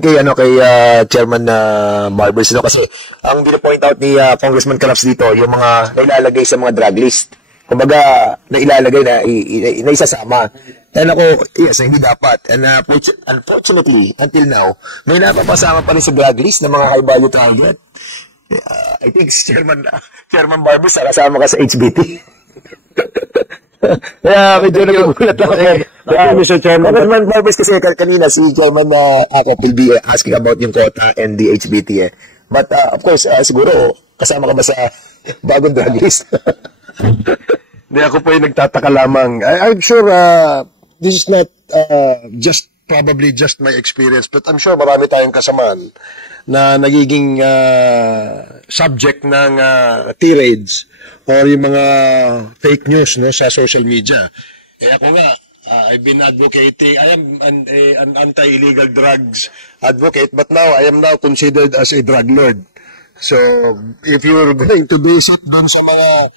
something kay Chairman Barbers, kasi ang bino-point out ni Congressman Caraps dito, yung mga nailalagay sa mga drug list. Kumbaga, nailalagay na isasama. And yes, hindi dapat. And unfortunately, until now, may napapasama pa rin sa drug list ng mga high value target. I think Chairman Barbers, kasama ka sa HBT. Kaya medyo nagugulat ako. Mr. Chairman. Congressman Barbers, kasi kanina si Chairman Acop will be asking about yung quota and the HBT. But of course, siguro, kasama ka ba sa bagong drug list? Hindi, ako po yung nagtataka lamang. I'm sure this is not probably just my experience, but I'm sure marami tayong kasamaan na nagiging subject ng tirades or yung mga fake news, no, sa social media. Ako nga, I've been advocating, I am an anti-illegal drugs advocate, but now I am now considered as a drug lord. So, if you're going to base it dun sa mga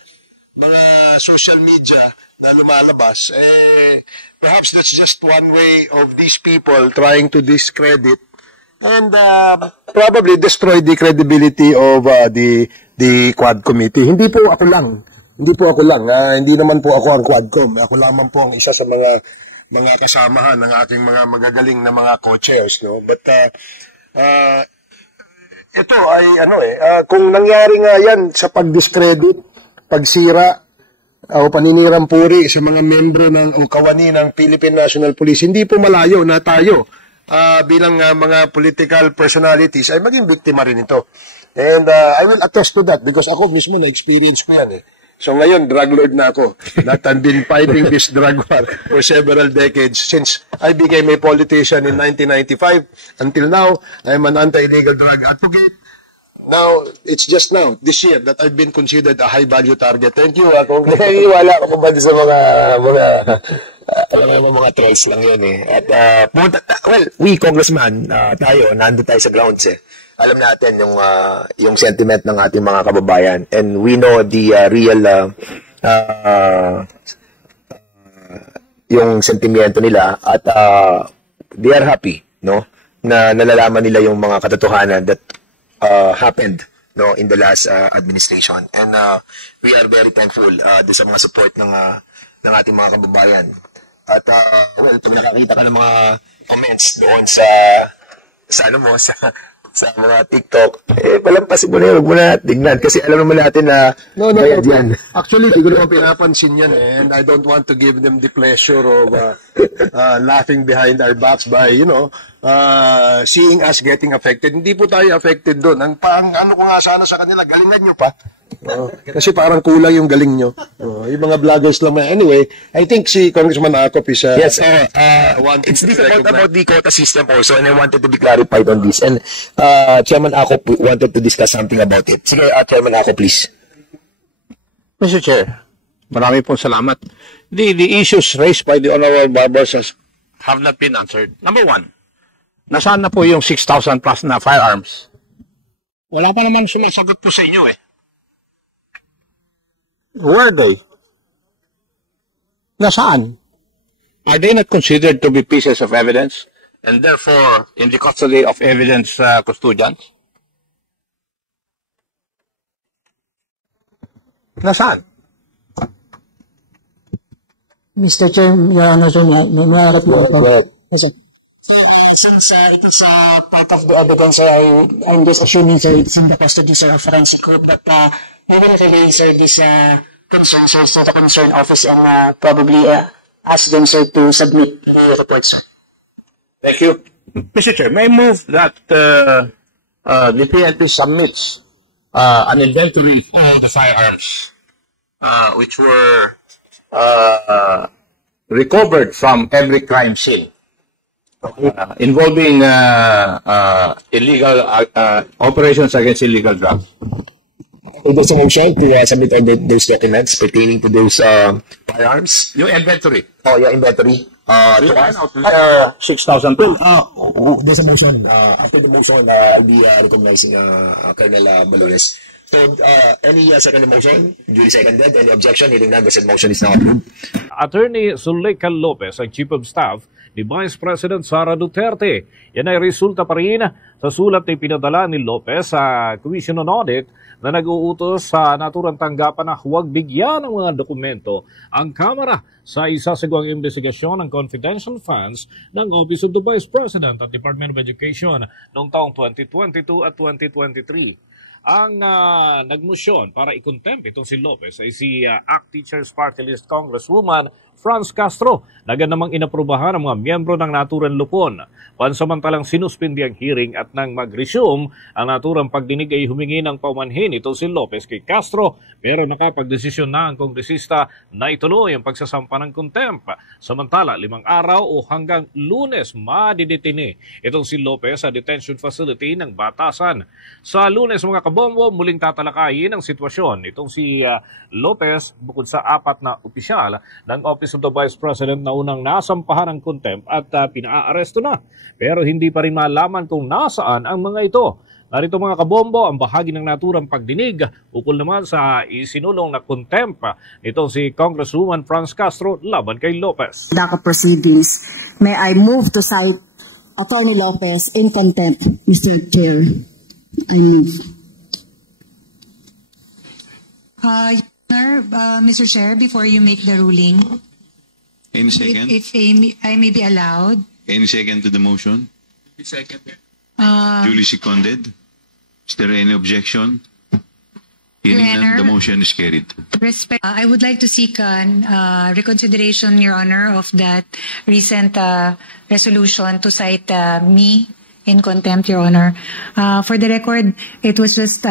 social media na lumalabas, perhaps that's just one way of these people trying to discredit and probably destroy the credibility of the Quad Committee. Hindi po ako lang. Hindi naman po ako ang Quadcom. Ako lamang po ang isa sa mga kasamahan ng ating mga magagaling na mga co-chairs, no? But ito ay kung nangyari nga yan sa pag-discredit, pagsira o paninirang puri sa mga membro o kawani ng Philippine National Police, hindi po malayo na tayo bilang mga political personalities ay maging biktima rin ito. And I will attest to that because ako mismo na-experience ko yan. So ngayon, drug lord na ako. That I've been fighting this drug war for several decades since I became a politician in 1995. Until now, I'm an anti-illegal drug advocate. Now, it's just now, this year, that I've been considered a high-value target. Thank you, Kung Nangiwala ako ba sa mga trolls lang yun At, we, Congressman, nandun tayo sa grounds Alam natin yung sentiment ng ating mga kababayan. And we know the real, yung sentimento nila. At they are happy, no? Na nalalaman nila yung mga katotohanan that happened in the last administration, and we are very thankful sa mga support ng ating mga kababayan. At pag nakakita ka ng mga comments doon sa mga TikTok, palampasin mo na yun, huwag mo na tignan kasi alam naman natin na bayad yan. Actually, siguro naman pinapansin yan and I don't want to give them the pleasure of laughing behind our backs by, seeing us getting affected. Hindi po tayo affected doon. Ang ko nga sana sa kanila, galingan nyo pa. Kasi parang kulang yung galing nyo. Yung mga vloggers lang. Anyway, I think si Congressman Acop is... yes, it's difficult about the quota system also, and I wanted to be clarified on this. And Chairman Acop wanted to discuss something about it. Sige, Chairman Acop, please. Mr. Chair, marami pong salamat. The issues raised by the Honorable Barbers have not been answered. Number one, nasaan na po yung 6,000 plus na firearms? Wala pa naman sumasagot po sa inyo Where are they? Nasaan? Are they not considered to be pieces of evidence and therefore in the custody of evidence custodians? Nasaan? Mr. Chair, Your Honor, sir, nangarap po ako. Since it is part of the evidence, I'm just assuming, sir, it's in the custody, sir, of forensic group, but we will relay, sir, this concerns, sir, to the concerned office and probably ask them, sir, to submit the report, sir. Thank you. Mr. Chair, may I move that the PNP submits an inventory of all the firearms which were recovered from every crime scene involving illegal operations against illegal drugs. There's a motion to submit all those documents pertaining to those firearms. Yung inventory. Oh, yeah, inventory. 6,000. There's a motion. After the motion, I'll be recognizing Colonel Balules. So, any second motion? Duly seconded. Any objection? Hearing none, the said motion is now approved. Attorney Zuleika Lopez, ang Chief of Staff ni Vice President Sara Duterte. Yan ay resulta pa rin sa sulat na pinadala ni Lopez sa Commission on Audit na nag-uutos sa naturang tanggapan na huwag bigyan ng mga dokumento ang Kamara sa isasagawang investigasyon ng confidential funds ng Office of the Vice President at Department of Education noong taong 2022 at 2023. Ang nagmosyon para i-contempt itong si Lopez ay si ACT Teachers Party List Congresswoman Franz Castro na namang inaprubahan ng mga miyembro ng naturang lupon. Pansamantalang sinuspindi ang hearing at nang mag-resume ang naturang pagdinig ay humingi ng paumanhin ito si Lopez kay Castro pero nakapagdesisyon na ang kongresista na ituloy ang pagsasampa ng contempt. Samantala, 5 araw o hanggang Lunes madidetine itong si Lopez sa detention facility ng Batasan. Sa Lunes mga kabombo, muling tatalakayin ang sitwasyon. Itong si Lopez, bukod sa 4 na opisyal ng Office of the Vice President na unang nasampahan ng contempt at pinaaresto na. Pero hindi pa rin malaman kung nasaan ang mga ito. Narito mga kabombo, ang bahagi ng naturang pagdinig ukol naman sa isinulong na contempt nitong si Congresswoman Franz Castro laban kay Lopez. DACA proceedings, may I move to cite Attorney Lopez in contempt, Mr. Chair. I move. Mr. Chair, before you make the ruling, any second? if I may be allowed. Any second to the motion? Second. Duly seconded. Is there any objection? Hearing Your none, Honor, the motion is carried. I would like to seek reconsideration, Your Honor, of that recent resolution to cite me in contempt, Your Honor. For the record, it was just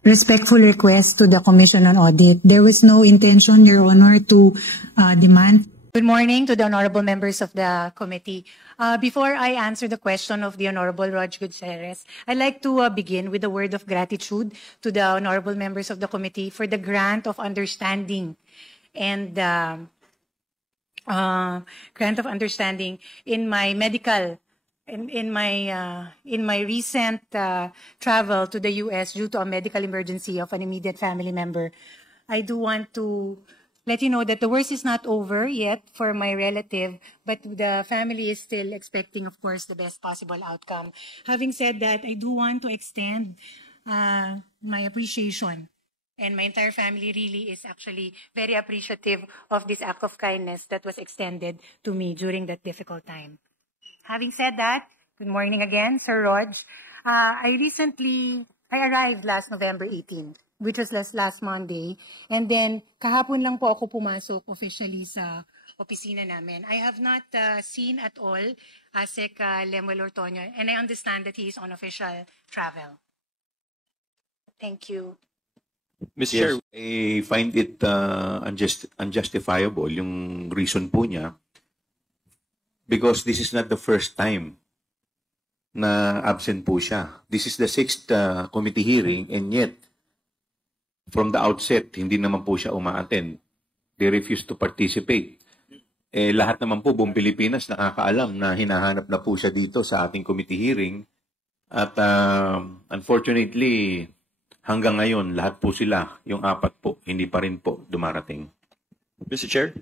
respectful request to the Commission on Audit. There was no intention, Your Honor, to demand. Good morning to the honorable members of the committee. Before I answer the question of the Honorable Rog Gutierrez, I'd like to begin with a word of gratitude to the honorable members of the committee for the grant of understanding and grant of understanding in my medical in my recent travel to the U.S. due to a medical emergency of an immediate family member. I do want to let you know that the worst is not over yet for my relative, but the family is still expecting, of course, the best possible outcome. Having said that, I do want to extend my appreciation. And my entire family really is actually very appreciative of this act of kindness that was extended to me during that difficult time. Having said that, good morning again, Sir Rog. I arrived last November 18, which was last Monday. And then, kahapon lang po ako pumasok officially sa opisina namin. I have not seen at all Sec Lemuel Ortonio, and I understand that he is on official travel. Thank you. Mr. Chair, I find it unjustifiable yung reason po niya because this is not the first time na absent po siya. This is the 6th committee hearing and yet from the outset, hindi naman po siya uma-attend. They refused to participate. Lahat naman po buong Pilipinas nakakaalam na hinahanap na po siya dito sa ating committee hearing at unfortunately, hanggang ngayon, lahat po sila, yung 4 po, hindi pa rin po dumarating. Mr. Chair?